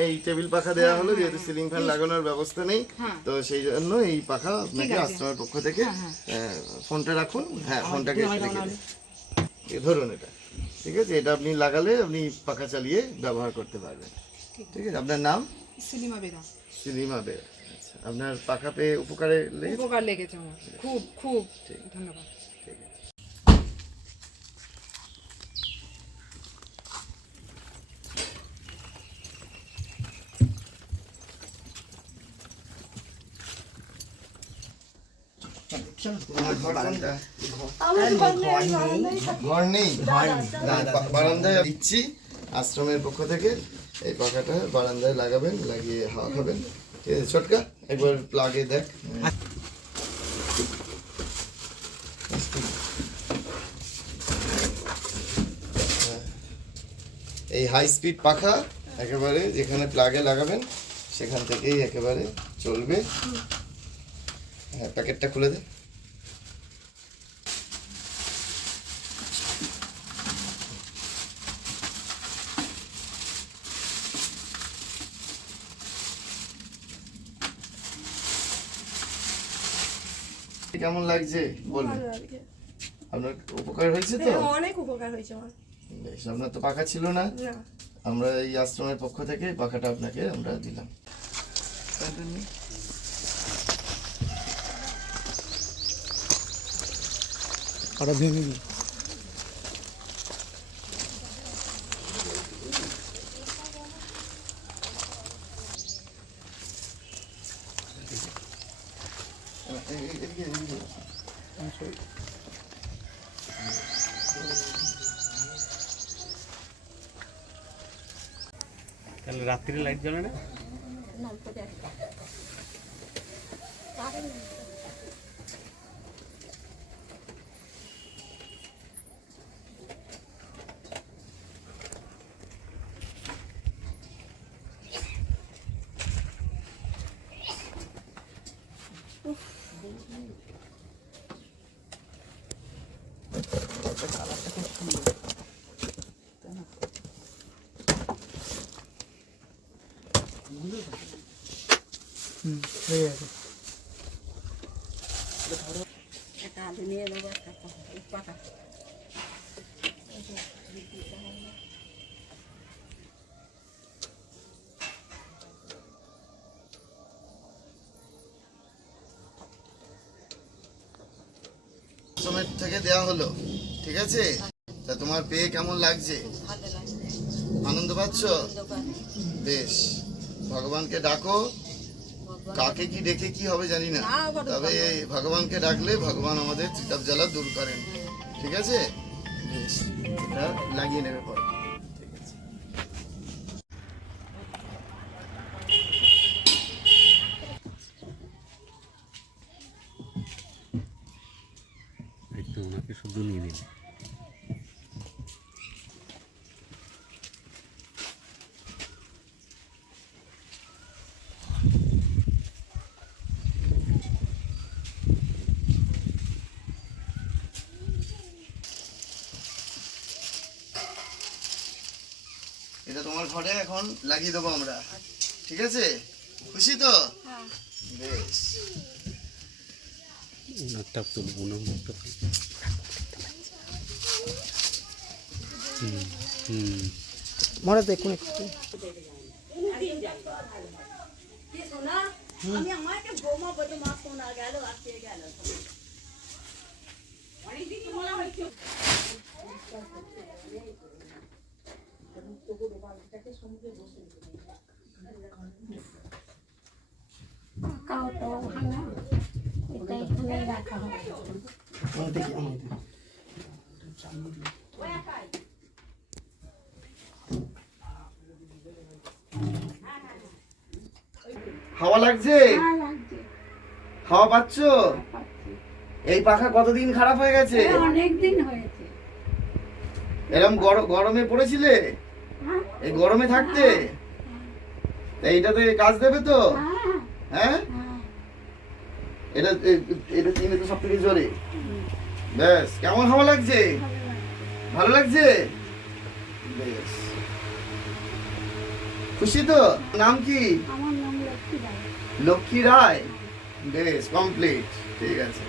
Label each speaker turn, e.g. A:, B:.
A: এই টেবিল পাখা দেওয়া হলো যেহেতু সিলিং ফ্যান লাগানোর ব্যবস্থা নেই
B: হ্যাঁ।
A: তো সেই জন্য এই পাখা আপনাকে আশ্রমের পক্ষ থেকে ফোনটা রাখুন। হ্যাঁ ফোনটাকে রেখে ধরুন এটা। ঠিক আছে এটা আপনি লাগালে আপনি পাখা চালিয়ে ব্যবহার করতে পারবেন। ঠিক। আছে আপনার নাম?
B: সিনেমা বেগম।
A: সিলিমা বে আচ্ছা আপনার পাখা পেয়ে উপকারে লেগেছে?
B: উপকার লেগেছে আমার। খুব খুব ধন্যবাদ।
A: ঘর নেই বারান্দায় দিচ্ছি আশ্রমের পক্ষ থেকে। এই পাখাটা বারান্দায় লাগাবেন লাগিয়ে হাওয়া খাবেন। ঠিক আছে ছোটকা একবার প্লাগে দেখ। এই হাই স্পিড পাখা একেবারে যেখানে প্লাগে লাগাবেন সেখান থেকেই একেবারে চলবে। হ্যাঁ প্যাকেটটা খুলে দে। কেমন লাগছে? বলুন। আপনার উপকার হয়েছে তো?
C: হ্যাঁ, অনেক উপকার হয়েছে আমার।
A: বেশ আপনার তো পাখা ছিল না।
C: না।
A: আমরা এই আশ্রমের পক্ষ থেকে পাখাটা আপনাকে আমরা দিলাম। আরে এদিকে।
D: তাহলে রাত্রিরে লাইট জ্বলে না?
A: আশ্রমের থেকে দেওয়া হলো ঠিক আছে? তা তোমার পেয়ে কেমন লাগছে? আনন্দ পাচ্ছ। বেশ। ভগবানকে ডাকো। কাকে কি ডেকে কি হবে জানি না। তবে ভগবানকে ডাকলে ভগবান আমাদের চিতাব জ্বালা দূর করেন। ঠিক আছে? বেশ এটা লাগিয়ে নেবে পরে ঠিক আছে
D: একটু ওনাকে শুধু নিয়ে দিন
A: এটা তোমার ঘরে এখন লাগিয়ে দেবো আমরা। ঠিক আছে? খুশি তো? বেশ।
D: ওনারটা তুলবো মুখটা হুম
E: মনে দেখুন একটু
C: বলে মা শোনা গেল আজকে গেল
E: কাউটা ভাঙা আমার দেখি আমার দেখি।
A: হাওয়া লাগছে? হাওয়া পাচ্ছ? এই পাখা কতদিন খারাপ হয়ে গেছে?
C: অনেক দিন হয়েছে।
A: এরম গর- গরমে পড়েছিলে? এই গরমে থাকতে? তা এইটাতে কাজ দেবে তো? হ্যাঁ? এটা এটা চিনে তো সব থেকে জোরে। ব্যাস কেমন হাওয়া লাগছে? ভালো লাগছে? বেশ খুশি তো? নাম কি? লক্ষ্মী রায়। বেশ কমপ্লিট ঠিক আছে।